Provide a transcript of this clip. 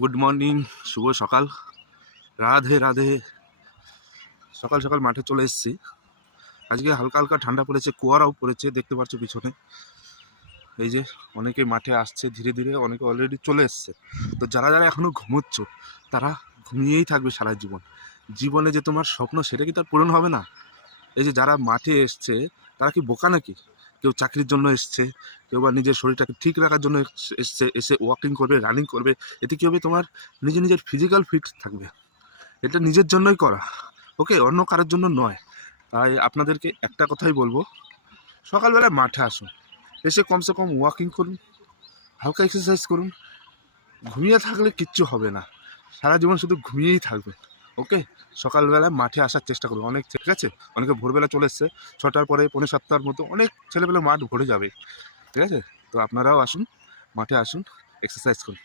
Good morning, শুভ সকাল। রাধে রাধে। সকাল সকাল মাঠে চলে এসেছি। আজকে হালকা হালকা ঠান্ডা পড়েছে, কুয়ারাও পড়েছে, দেখতে পাচ্ছ পিছনে। এই যে অনেকে মাঠে আসছে ধীরে ধীরে, অনেকে অলরেডি চলে এসছে। তো যারা যারা এখনো ঘুমোচ্ছ তারা ঘুমিয়েই থাকবে সারা জীবন। জীবনে যে তোমার স্বপ্ন সেটা কি তার পূরণ হবে না? এই যে যারা মাঠে এসছে তারা কি বোকা নাকি? কেউ চাকরির জন্য এসছে, কেউ বা নিজের শরীরটাকে ঠিক রাখার জন্য এসছে, এসে ওয়াকিং করবে, রানিং করবে। এতে কি হবে? তোমার নিজের ফিজিক্যাল ফিট থাকবে। এটা নিজের জন্যই করা, ওকে, অন্য কারোর জন্য নয়। তাই আপনাদেরকে একটা কথাই বলবো, সকালবেলায় মাঠে আসুন, এসে কমসে কম ওয়াকিং করুন, হালকা এক্সারসাইজ করুন। ঘুমিয়ে থাকলে কিচ্ছু হবে না, সারা জীবন শুধু ঘুমিয়েই থাকবে। ওকে, সকালবেলা মাঠে আসার চেষ্টা করুন। অনেক, ঠিক আছে, অনেকে ভোরবেলা চলে এসছে, 6টার পরে 6:45 মতো অনেক ছেলেবেলা মাঠ ভরে যাবে, ঠিক আছে। তো আপনারাও আসুন, মাঠে আসুন, এক্সারসাইজ করুন।